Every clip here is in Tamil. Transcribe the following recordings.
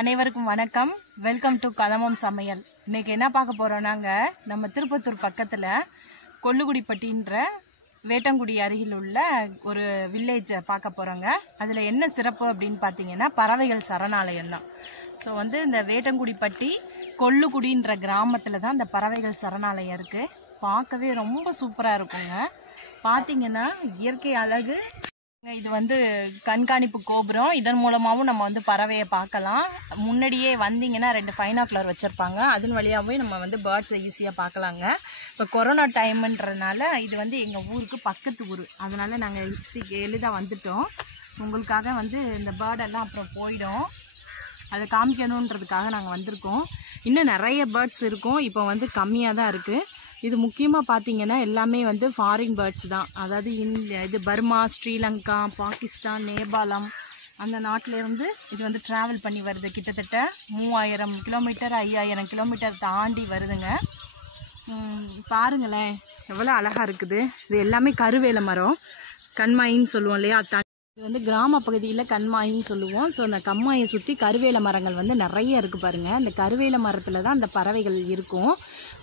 அனைவருக்கும் வணக்கம். வெல்கம் டு கதமம் சமையல். இன்னைக்கு என்ன பார்க்க போறோம்னாங்க, நம்ம திருப்பத்தூர் பக்கத்தில் கொல்லுகுடிப்பட்டின்ற வேட்டங்குடி அருகில் உள்ள ஒரு வில்லேஜை பார்க்க போகிறோங்க. அதில் என்ன சிறப்பு அப்படின்னு பார்த்தீங்கன்னா பறவைகள் சரணாலயம் தான். ஸோ இந்த வேட்டங்குடிப்பட்டி கொல்லுகுடின்ற கிராமத்தில் தான் இந்த பறவைகள் சரணாலயம் இருக்குது. பார்க்கவே ரொம்ப சூப்பராக இருக்குங்க. பார்த்தீங்கன்னா இயற்கை அழகு. இது கண்காணிப்பு கோபுரம். இதன் மூலமாகவும் நம்ம பறவையை பார்க்கலாம். முன்னாடியே வந்தீங்கன்னா 2 பைனாக்குலர் வச்சுருப்பாங்க. அதன் வழியாகவே நம்ம பேர்ட்ஸை ஈஸியாக பார்க்கலாங்க. இப்போ கொரோனா டைமுன்றதுனால இது எங்கள் ஊருக்கு பக்கத்து ஊர், அதனால் நாங்கள் எளிதாக வந்துட்டோம். உங்களுக்காக இந்த பேர்டெல்லாம் அப்புறம் போயிடும், அதை காமிக்கணுன்றதுக்காக நாங்கள் வந்திருக்கோம். இன்னும் நிறைய பேர்ட்ஸ் இருக்கும், இப்போ கம்மியாக தான் இருக்குது. இது முக்கியமாக பார்த்தீங்கன்னா எல்லாமே ஃபாரின் பேர்ட்ஸ் தான். அதாவது இது பர்மா, ஸ்ரீலங்கா, பாகிஸ்தான், நேபாளம் அந்த நாட்டிலேருந்து இது ட்ராவல் பண்ணி வருது. கிட்டத்தட்ட 3000 கிலோமீட்டர் 5000 கிலோமீட்டர் தாண்டி வருதுங்க. பாருங்களேன் எவ்வளோ அழகாக இருக்குது. இது எல்லாமே கருவேல மரம், கண்மாயின்னு சொல்லுவோம் இல்லையா. இது கிராம பகுதியில் கண்மாயின்னு சொல்லுவோம். ஸோ அந்த கம்மாயை சுற்றி கருவேல மரங்கள் நிறைய இருக்குது பாருங்கள். அந்த கருவேல மரத்தில் தான் அந்த பறவைகள் இருக்கும்.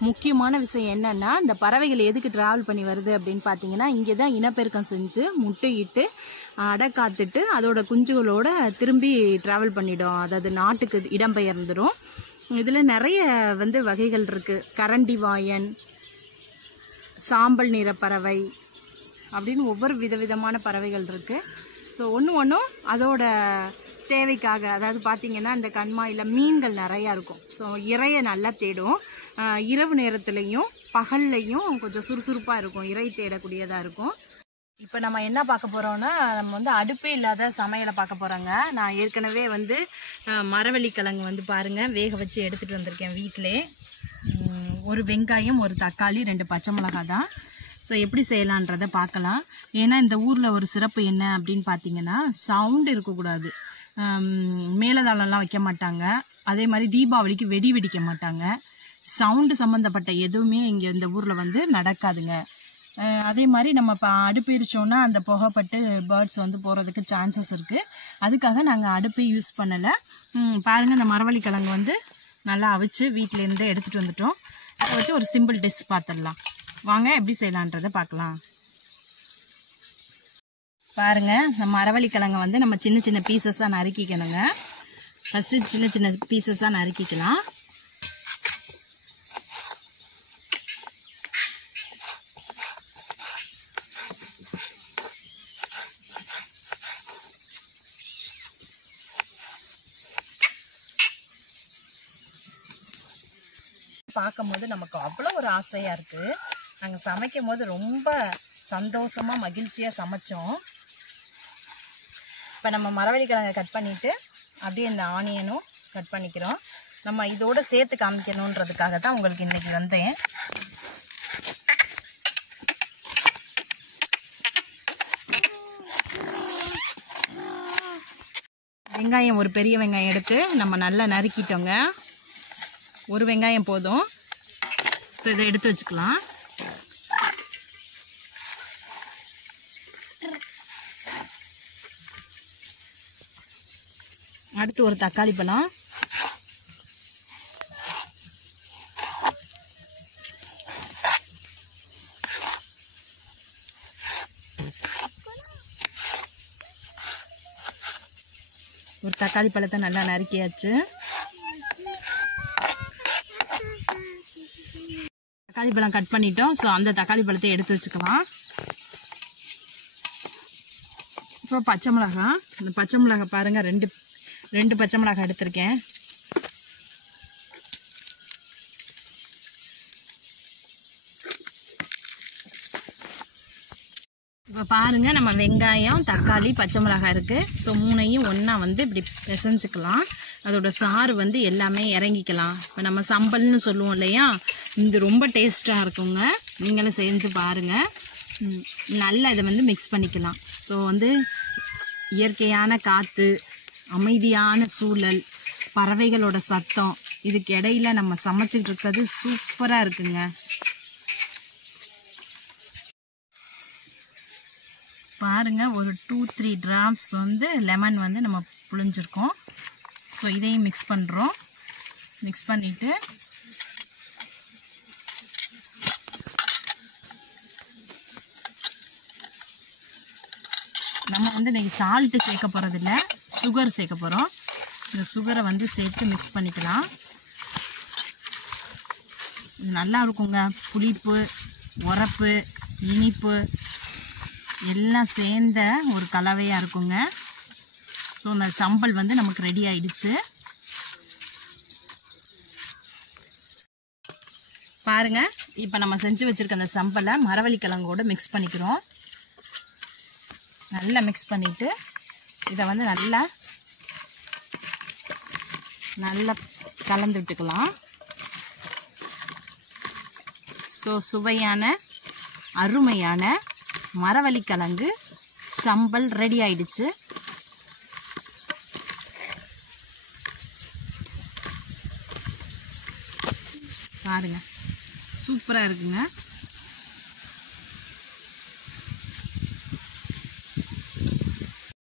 முக்கியமான விஷயம் என்னென்னா, இந்த பறவைகள் எதுக்கு ட்ராவல் பண்ணி வருது அப்படின்னு பார்த்தீங்கன்னா, இங்கே தான் இனப்பெருக்கம் செஞ்சு முட்டையிட்டு அடை காத்துட்டு அதோட குஞ்சுகளோட திரும்பி ட்ராவல் பண்ணிடும். அதாவது நாட்டுக்கு இடம்பெயர்ந்துடும். இதில் நிறைய வகைகள் இருக்குது. கரண்டி வாயன், சாம்பல் நிற பறவை அப்படின்னு ஒவ்வொரு விதவிதமான பறவைகள் இருக்குது. ஸோ ஒன்றும் அதோட தேவைக்காக, அதாவது பார்த்திங்கன்னா இந்த கண்மாயில் மீன்கள் நிறையா இருக்கும். ஸோ இறையை நல்லா தேடும். இரவு நேரத்துலையும் பகல்லையும் கொஞ்சம் சுறுசுறுப்பாக இருக்கும், இறை தேடக்கூடியதாக இருக்கும். இப்போ நம்ம என்ன பார்க்க போகிறோன்னா, நம்ம அடுப்பே இல்லாத சமையலை பார்க்க போகிறோங்க. நான் ஏற்கனவே மரவள்ளி கிழங்கு பாருங்கள் வேக வச்சு எடுத்துகிட்டு வந்திருக்கேன் வீட்டிலே. ஒரு வெங்காயம், ஒரு தக்காளி, 2 பச்சை மிளகாய் தான். ஸோ எப்படி செய்யலான்றதை பார்க்கலாம். ஏன்னா இந்த ஊரில் ஒரு சிறப்பு என்ன அப்படின்னு பார்த்தீங்கன்னா, சவுண்டு இருக்கக்கூடாது. மேலதாளம்லாம் வைக்க மாட்டாங்க. அதே மாதிரி தீபாவளிக்கு வெடி வெடிக்க மாட்டாங்க. சவுண்டு சம்மந்தப்பட்ட எதுவுமே இங்கே இந்த ஊரில் நடக்காதுங்க. அதே மாதிரி நம்ம இப்போ அடுப்பு எரிச்சோன்னா அந்த புகைப்பட்டு பேர்ட்ஸ் போகிறதுக்கு சான்சஸ் இருக்குது. அதுக்காக நாங்கள் அடுப்பே யூஸ் பண்ணலை. பாருங்கள், இந்த மரவள்ளி கிழங்கு நல்லா அவிச்சு வீட்டிலேருந்தே எடுத்துகிட்டு வந்துட்டோம். அதை வச்சு ஒரு சிம்பிள் டிஷ் பார்த்துடலாம். வாங்க எப்படி செய்யலான்றதை பார்க்கலாம். பாருங்கள், இந்த மரவள்ளி கிழங்கை நம்ம சின்ன சின்ன பீசஸாக நறுக்கிக்கணுங்க. ஃபஸ்ட்டு சின்ன சின்ன பீசஸாக நறுக்கிக்கலாம். பார்க்கும்போது நமக்கு அவ்வளோ ஒரு ஆசையாக இருக்குது. நாங்கள் சமைக்கும் போது ரொம்ப சந்தோஷமாக மகிழ்ச்சியாக சமைச்சோம். இப்போ நம்ம மரவள்ளி கிழங்கை கட் பண்ணிவிட்டு அப்படியே இந்த ஆனியனும் கட் பண்ணிக்கிறோம். நம்ம இதோடு சேர்த்து காமிக்கணுன்றதுக்காக தான் உங்களுக்கு இன்றைக்கி வந்தேன். வெங்காயம், ஒரு பெரிய வெங்காயம் எடுத்து நம்ம நல்லா நறுக்கிட்டோங்க. ஒரு வெங்காயம் போதும். ஸோ இதை எடுத்து வச்சுக்கலாம். அடுத்து ஒரு தக்காளி பழம், ஒரு தக்காளி பழத்தை நல்லா நறுக்கியாச்சு. தக்காளி பழம் கட் பண்ணிட்டோம். ஸோ அந்த தக்காளி பழத்தை எடுத்து வச்சுக்கலாம். இப்போ பச்சை மிளகாய், இந்த பச்சை மிளகாய் பாருங்கள், ரெண்டு பச்சை மிளகாய் எடுத்திருக்கேன். இப்போ பாருங்கள், நம்ம வெங்காயம், தக்காளி, பச்சை மிளகாய் இருக்குது. ஸோ 3ஐயும் ஒன்றா இப்படி பிசைஞ்சுக்கலாம். அதோட சாறு எல்லாமே இறங்கிக்கலாம். இப்போ நம்ம சம்பல்னு சொல்லுவோம் இல்லையா, இது ரொம்ப டேஸ்ட்டாக இருக்குங்க. நீங்களும் செஞ்சு பாருங்கள். நல்லா இதை மிக்ஸ் பண்ணிக்கலாம். ஸோ இயற்கையான காற்று, அமைதியான சூழல், பறவைகளோட சத்தம், இதுக்கு இடையில நம்ம சமைச்சிட்டு இருக்கிறது சூப்பராக இருக்குங்க. பாருங்கள், ஒரு 2-3 டிராப்ஸ் லெமன் நம்ம புழிஞ்சிருக்கோம். ஸோ ஸோ இதையும் மிக்ஸ் பண்ணுறோம். மிக்ஸ் பண்ணிவிட்டு நம்ம வந்து இன்றைக்கி சால்ட்டு சேர்க்க போகிறதில்ல, சுகர் சேர்க்க போகிறோம். இந்த சுகரை வந்து சேர்த்து மிக்ஸ் பண்ணிக்கலாம். இது நல்லா இருக்குங்க. புளிப்பு, உரப்பு, இனிப்பு எல்லாம் சேர்ந்த ஒரு கலவையாக இருக்குங்க. ஸோ இந்த சம்பல் வந்து நமக்கு ரெடி ஆயிடுச்சு. பாருங்கள், இப்போ நம்ம செஞ்சு வச்சுருக்க அந்த சம்பலை மரவள்ளி கிழங்கோடு மிக்ஸ் பண்ணிக்கிறோம். நல்லா மிக்ஸ் பண்ணிவிட்டு இதை வந்து நல்லா கலந்து விட்டுக்கலாம். ஸோ சுவையான அருமையான மரவள்ளி கிழங்கு சம்பல் ரெடி ஆயிடுச்சு. பாருங்க, சூப்பராக இருக்குங்க.